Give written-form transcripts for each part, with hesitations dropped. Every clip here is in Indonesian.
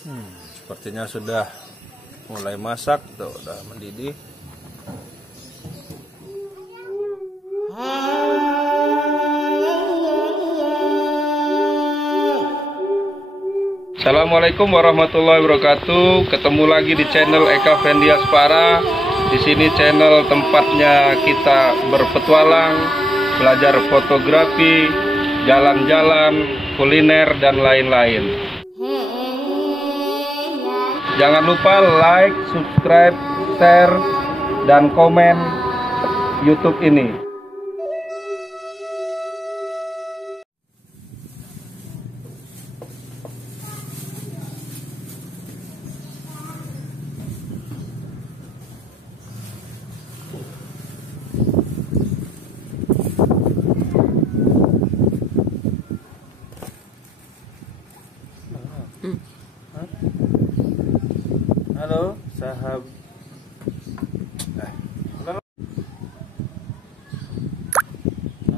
Sepertinya sudah mulai masak, tuh udah mendidih. Assalamualaikum warahmatullahi wabarakatuh. Ketemu lagi di channel Eka Fendi Aspara. Di sini channel tempatnya kita berpetualang, belajar fotografi, jalan-jalan, kuliner dan lain-lain. Jangan lupa like, subscribe, share, dan komen YouTube ini.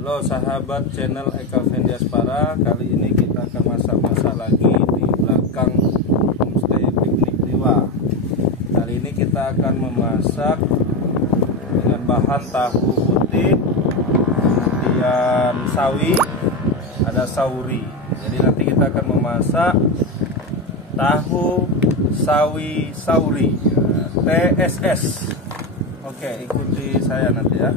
Halo sahabat channel Eka Fendi Aspara. Kali ini kita akan masak-masak lagi di belakang homestay Piknik Dewa. Kali ini kita akan memasak dengan bahan tahu putih, kemudian sawi, ada sauri. Jadi nanti kita akan memasak tahu sawi sauri, TSS. Oke, ikuti saya nanti ya.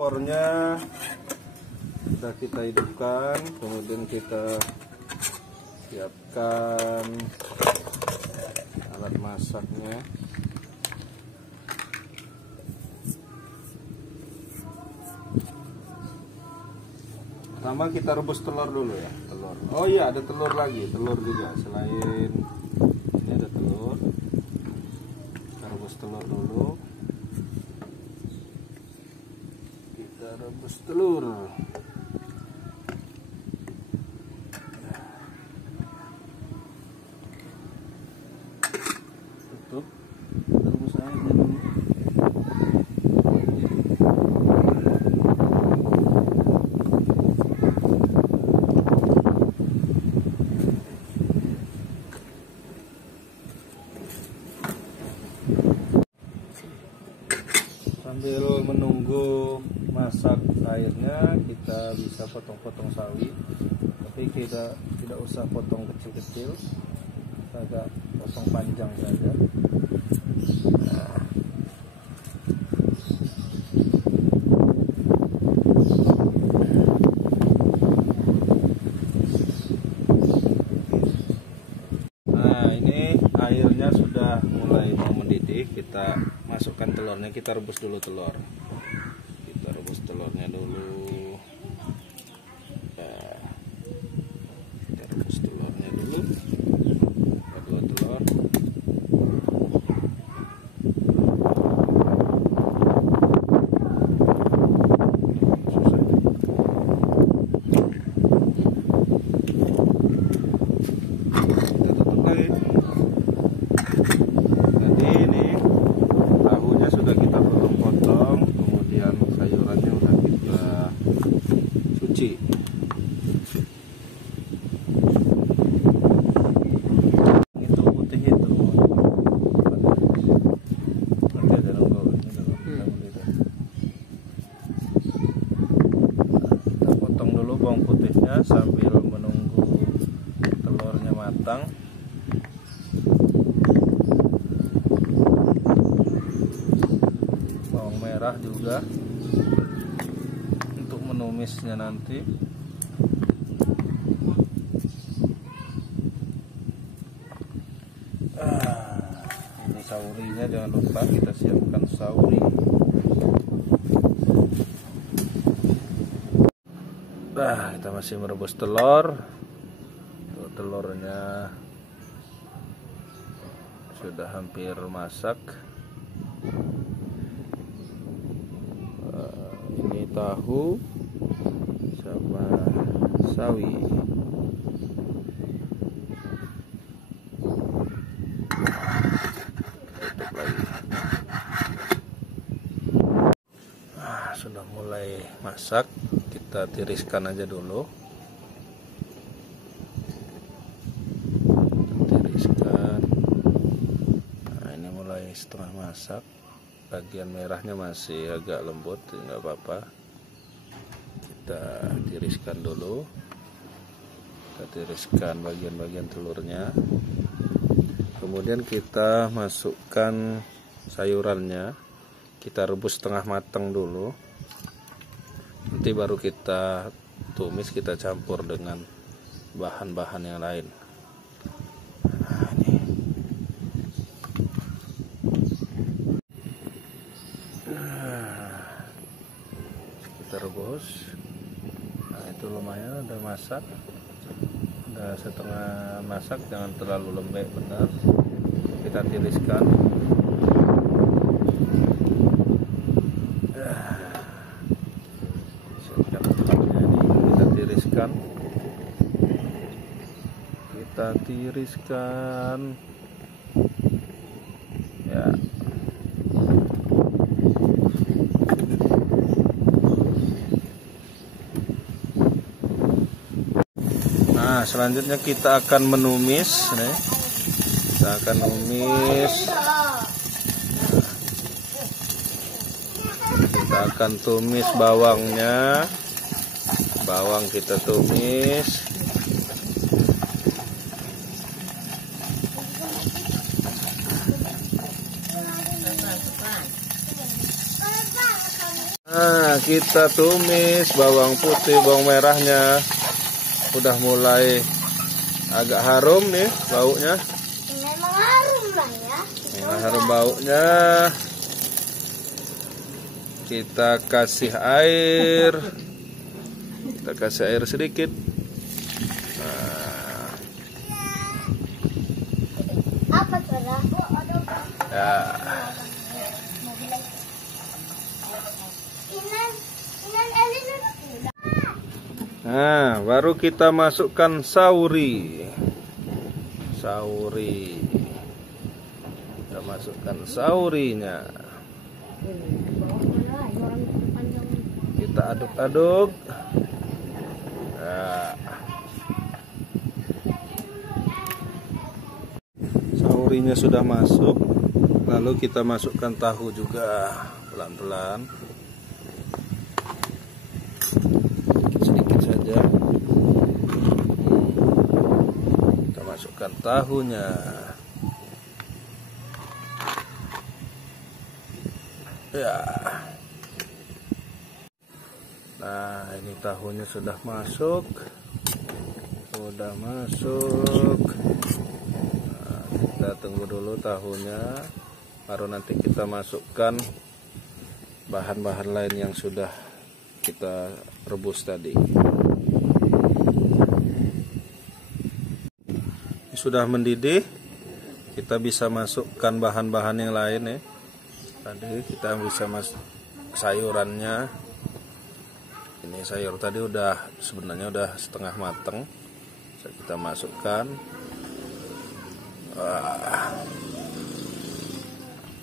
Kompornya sudah kita hidupkan, kemudian kita siapkan alat masaknya. Pertama kita rebus telur dulu ya, telur. Oh iya, ada telur lagi, telur juga. Selain ini ada telur, kita rebus telur dulu. Rebus telur. Tutup. Rebus aja dulu. Sambil menunggu masak airnya, kita bisa potong-potong sawi, tapi kita tidak usah potong kecil-kecil, kita agak potong panjang saja. Nah, ini airnya sudah mulai mau mendidih, kita masukkan telurnya, kita rebus dulu telur. Telurnya dulu, kita rebus telurnya dulu, dua telur. Kita tutup lagi. Jadi ini tahunya sudah kita potong-potong, kemudian sayurannya udah kita cuci. Itu putih itu. Nanti ada nunggu ini dulu. Kita potong dulu bawang putihnya sambil menunggu telurnya matang. Bawang merah juga untuk menumisnya nanti. Ini saurinya jangan lupa kita siapkan sauri. Nah, kita masih merebus telur. Telurnya sudah hampir masak. Ini tahu sama sawi. Tutup lagi. Sudah mulai masak, kita tiriskan aja dulu. Tiriskan. Nah, ini mulai setengah masak. Bagian merahnya masih agak lembut, nggak apa-apa. Kita tiriskan dulu. Kita tiriskan bagian-bagian telurnya. Kemudian kita masukkan sayurannya. Kita rebus setengah matang dulu. Nanti baru kita tumis, kita campur dengan bahan-bahan yang lain. Nah, ini. Kita rebus. Nah, itu lumayan udah masak. Udah setengah masak, jangan terlalu lembek benar. Kita tiriskan. Kita tiriskan ya. Nah, selanjutnya kita akan menumis nih. Kita akan menumis. Kita akan tumis bawangnya. Bawang kita tumis. Nah, kita tumis bawang putih, bawang merahnya. Udah mulai agak harum nih baunya. Memang harum lah ya. Memang harum baunya. Kita kasih air. Kita kasih air sedikit. Nah. Apa salah? Ya. Nah, baru kita masukkan sauri. Sauri. Kita masukkan saurinya. Kita aduk-aduk. Nah. Saurinya sudah masuk. Lalu kita masukkan tahu juga pelan-pelan. Sedikit saja. Kita masukkan tahunya. Ya. Nah, ini tahunya sudah masuk. Sudah masuk. Nah, kita tunggu dulu tahunya. Baru nanti kita masukkan bahan-bahan lain yang sudah kita rebus tadi. Ini sudah mendidih. Kita bisa masukkan bahan-bahan yang lain ya. Tadi kita bisa masuk sayurannya. Ini sayur tadi sebenarnya udah setengah mateng. Bisa kita masukkan.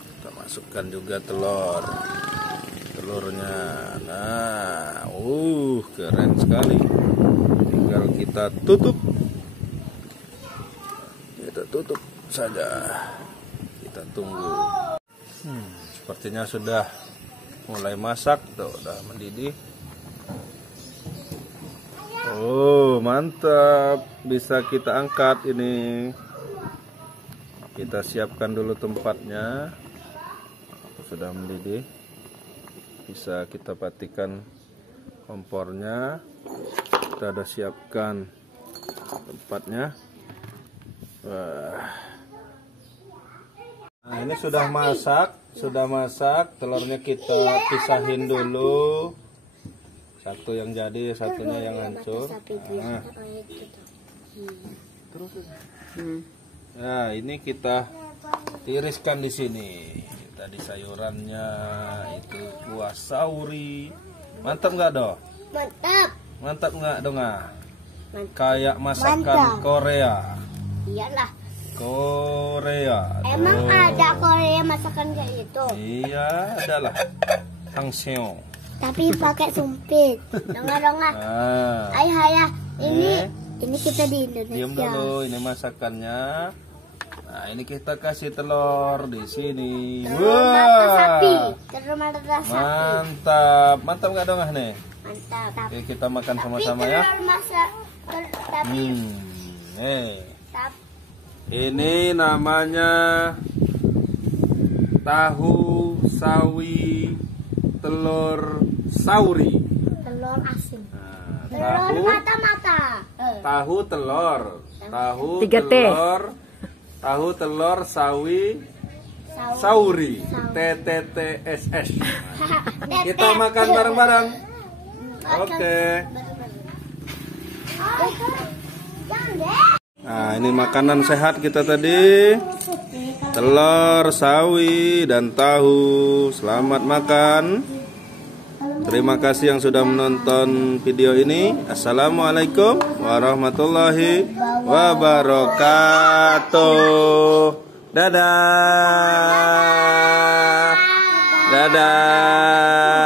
Kita masukkan juga telurnya. Nah, keren sekali. Tinggal kita tutup. Kita tutup saja. Kita tunggu. Sepertinya sudah mulai masak, tuh, udah mendidih. Oh, mantap. Bisa kita angkat ini. Kita siapkan dulu tempatnya. Sudah mendidih. Bisa kita patikan kompornya. Kita udah siapkan tempatnya. Nah, ini sudah masak, telurnya kita pisahin dulu Satu yang jadi, satunya yang hancur. Nah. Nah, ini kita tiriskan di sini. Tadi sayurannya itu kuah sauri. Mantap nggak Do? Mantap. Mantap nggak dong? Kayak masakan Korea. Iyalah. Korea. Emang ada Korea masakan kayak gitu? Iya, adalah Hangseong. Tapi pakai sumpit. Dongah. Ah. Ayah. Ini kita di Indonesia. Diam dulu, ini masakannya. Nah, ini kita kasih telur di sini. Telur mata sapi. Telur mata sapi. Mantap. Mantap nggak dong nih? Mantap. Oke, kita makan sama-sama tapi ya. Tapi Ini namanya tahu sawi telur sauri. telur asin. Nah, Telur mata-mata. tahu telur, tahu 3T. telur, tahu telur sawi sauri, TTTSS. Kita makan bareng-bareng. Oke. Nah, ini makanan sehat kita tadi. Telur, sawi, dan tahu. Selamat makan. Terima kasih yang sudah menonton video ini. Assalamualaikum warahmatullahi wabarakatuh. Dadah. Dadah.